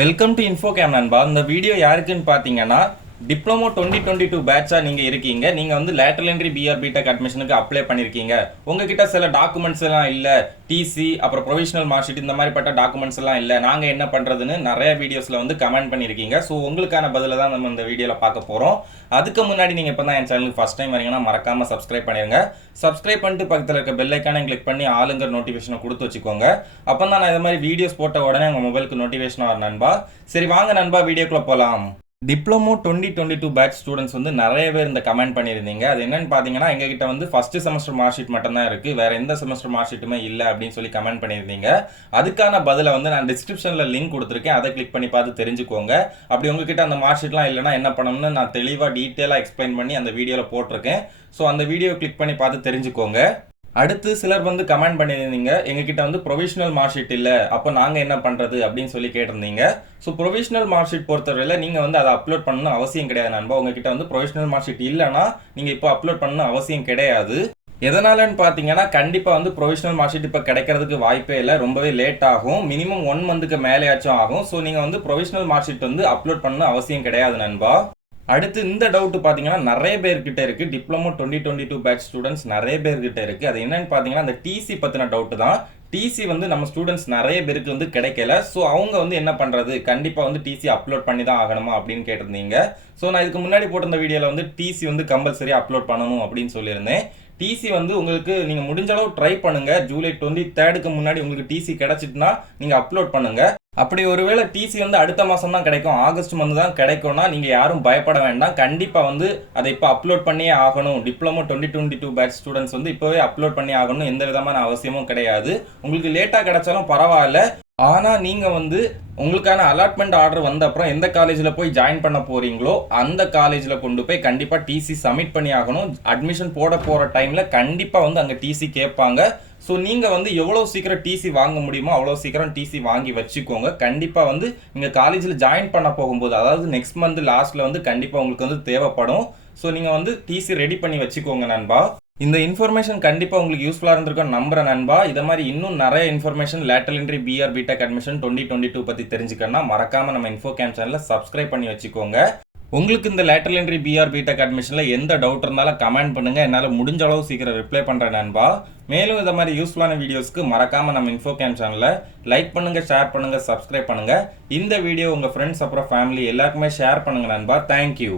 Welcome to இன்ஃபோகேம் நண்பா. இந்த video யாருக்குன்னு பார்த்தீங்கன்னா டிப்ளமோ 2022 பேட்சா நீங்கள் இருக்கீங்க. நீங்கள் வந்து லேட்டரல் என்ட்ரி பிஆர் பிடெக் அட்மிஷனுக்கு அப்ளை பண்ணியிருக்கீங்க. உங்ககிட்ட சில டாக்குமெண்ட்ஸ் எல்லாம் இல்லை, டிசி அப்புறம் ப்ரொவிஷனல் மார்க் ஷீட் இந்த மாதிரிப்பட்ட டாக்குமெண்ட்ஸ் எல்லாம் இல்லை, நாங்கள் என்ன பண்ணுறதுன்னு நிறைய வீடியோஸில் வந்து கமெண்ட் பண்ணியிருக்கீங்க. ஸோ உங்களுக்கான பதிலை தான் நம்ம இந்த வீடியோவில் பார்க்க போகிறோம். அதுக்கு முன்னாடி நீங்கள் இப்போ தான் என் சேனலுக்கு ஃபஸ்ட் டைம் வரீங்கன்னா மறக்காமல் சப்ஸ்கிரைப் பண்ணிடுங்க. சப்ஸ்கிரைப் பண்ணிட்டு பக்கத்தில் இருக்க பெல் ஐக்கானை கிளிக் பண்ணி ஆளுங்கிற நோட்டிஃபிகேஷனை கொடுத்து வச்சுக்கோங்க. அப்போ தான் நான் இது மாதிரி வீடியோஸ் போட்ட உடனே உங்கள் மொபைலுக்கு நோட்டிஃபிகேஷன் வரும் நண்பா. சரி வாங்க நண்பா, வீடியோக்குள்ளே போகலாம். டிப்ளமோ 2022 பேட்ச் ஸ்டூடெண்ட்ஸ் வந்து நிறைய பேர் இந்த கமெண்ட் பண்ணியிருந்தீங்க. அது என்னன்னு பார்த்தீங்கன்னா, எங்ககிட்ட வந்து ஃபர்ஸ்ட் செமஸ்டர் மார்க் ஷீட் மட்டும் தான் இருக்குது, வேற எந்த செமஸ்டர் மார்க் ஷீட்டுமே இல்லை அப்படின்னு சொல்லி கமெண்ட் பண்ணியிருந்தீங்க. அதுக்கான பதிலை வந்து நான் டிஸ்கிரிப்ஷனில் லிங்க் கொடுத்துருக்கேன், அதை கிளிக் பண்ணி பார்த்து தெரிஞ்சுக்கோங்க. அப்படி உங்ககிட்ட அந்த மார்க் ஷீட்லாம் இல்லைனா என்ன பண்ணணும்னு நான் தெளிவாக டீட்டெயிலாக எக்ஸ்பிளைன் பண்ணி அந்த வீடியோவில் போட்டிருக்கேன். ஸோ அந்த வீடியோ கிளிக் பண்ணி பார்த்து தெரிஞ்சுக்கோங்க. அடுத்து சிலர் வந்து கமெண்ட் பண்ணியிருந்தீங்க, எங்ககிட்ட வந்து ப்ரொவிஷனல் மார்க் ஷீட் இல்லை, அப்போ நாங்கள் என்ன பண்ணுறது அப்படின்னு சொல்லி கேட்டிருந்தீங்க. ஸோ ப்ரொவிஷனல் மார்க் ஷீட் பொறுத்தவரையில் நீங்கள் வந்து அதை அப்லோட் பண்ணணும் அவசியம் கிடையாது நண்பா. உங்ககிட்ட வந்து ப்ரொவிஷனல் மார்க் ஷீட் இல்லைனா நீங்கள் இப்போ அப்லோட் பண்ணணும் அவசியம் கிடையாது. எதனாலன்னு பார்த்தீங்கன்னா, கண்டிப்பாக வந்து ப்ரொவிஷனல் மார்க் ஷீட் இப்போ கிடைக்கிறதுக்கு வாய்ப்பே இல்லை, ரொம்பவே லேட் ஆகும், மினிமம் 1 மந்த்துக்கு மேலேயாச்சும் ஆகும். ஸோ நீங்கள் வந்து ப்ரொவிஷனல் மார்க் ஷீட் வந்து அப்லோட் பண்ணணும் அவசியம் கிடையாது நண்பா. அடுத்து இந்த டவுட் பார்த்தீங்கன்னா நிறைய பேர்கிட்ட இருக்கு. டிப்ளமோ 2022 பேட்ச் ஸ்டூடெண்ட்ஸ் நிறைய பேர்கிட்ட இருக்கு. அது என்னன்னு பார்த்தீங்கன்னா, அந்த டிசி பற்றின டவுட் தான். டிசி வந்து நம்ம ஸ்டூடெண்ட்ஸ் நிறைய பேருக்கு வந்து கிடைக்கல. ஸோ அவங்க வந்து என்ன பண்ணுறது, கண்டிப்பாக வந்து டிசி அப்லோட் பண்ணி தான் ஆகணுமா அப்படின்னு கேட்டிருந்தீங்க. ஸோ நான் இதுக்கு முன்னாடி போட்டிருந்த வீடியோவில் வந்து டிசி வந்து கம்பல்சரி அப்லோட் பண்ணணும் அப்படின்னு சொல்லியிருந்தேன். டிசி வந்து உங்களுக்கு நீங்கள் முடிஞ்ச அளவு ட்ரை பண்ணுங்க. ஜூலை 23 முன்னாடி உங்களுக்கு டிசி கிடைச்சிட்டுனா நீங்கள் அப்லோட் பண்ணுங்க. அப்படி ஒருவேளை டிசி வந்து அடுத்த மாதம் தான் கிடைக்கும், ஆகஸ்ட் மந்த் தான் கிடைக்கும்னா நீங்கள் யாரும் பயப்பட வேண்டாம். கண்டிப்பாக வந்து அதை இப்போ அப்லோட் பண்ணியே ஆகணும். டிப்ளமோ 2022 பேட்ச் ஸ்டூடெண்ட்ஸ் வந்து இப்போவே அப்லோட் பண்ணி ஆகணும், எந்த விதமான அவசியமும் கிடையாது. உங்களுக்கு லேட்டாக கிடைச்சாலும் பரவாயில்ல. ஆனால் நீங்கள் வந்து உங்களுக்கான அலாட்மெண்ட் ஆர்டர் வந்த அப்புறம் எந்த காலேஜில் போய் ஜாயின் பண்ண போகிறீங்களோ அந்த காலேஜில் கொண்டு போய் கண்டிப்பாக டிசி சப்மிட் பண்ணி ஆகணும். அட்மிஷன் போட போகிற டைமில் கண்டிப்பாக வந்து அங்கே டிசி கேட்பாங்க. ஸோ நீங்கள் வந்து எவ்வளோ சீக்கிரம் டிசி வாங்க முடியுமோ அவ்வளோ சீக்கிரம் டிசி வாங்கி வச்சுக்கோங்க. கண்டிப்பாக வந்து நீங்கள் காலேஜில் ஜாயின் பண்ண போகும்போது, அதாவது நெக்ஸ்ட் மந்த் லாஸ்ட்டில் வந்து கண்டிப்பாக உங்களுக்கு வந்து தேவைப்படும். ஸோ நீங்கள் வந்து டிசி ரெடி பண்ணி வச்சுக்கோங்க நண்பா. இந்த இன்ஃபர்மேஷன் கண்டிப்பாக உங்களுக்கு யூஸ்ஃபுல்லாக இருந்திருக்கும் நம்புறேன் நண்பா. இதை மாதிரி இன்னும் நிறைய information lateral entry PR BTech admission 2022 பற்றி தெரிஞ்சுக்கணும்னா மறக்காமல் நம்ம இன்ஃபோகேம் சேனலை சப்ஸ்கிரைப் பண்ணி வச்சுக்கோங்க. உங்களுக்கு இந்த லேட்டரல் என்ட்ரி பிஆர் பிடெக் அட்மிஷனில் எந்த டவுட் இருந்தாலும் கமெண்ட் பண்ணுங்கள், என்னால் முடிஞ்ச அளவு சீக்கிரம் ரிப்ளை பண்ணுறேன் நண்பா. மேலும் இந்த மாதிரி யூஸ்ஃபுல்லான வீடியோஸ்க்கு மறக்காமல் நம்ம இன்ஃபோகேம் சேனலை லைக் பண்ணுங்கள், ஷேர் பண்ணுங்கள், சப்ஸ்கிரைப் பண்ணுங்கள். இந்த வீடியோ உங்கள் ஃப்ரெண்ட்ஸ் அப்புறம் ஃபேமிலி எல்லாருக்குமே ஷேர் பண்ணுங்கள் நண்பா. தேங்க்யூ.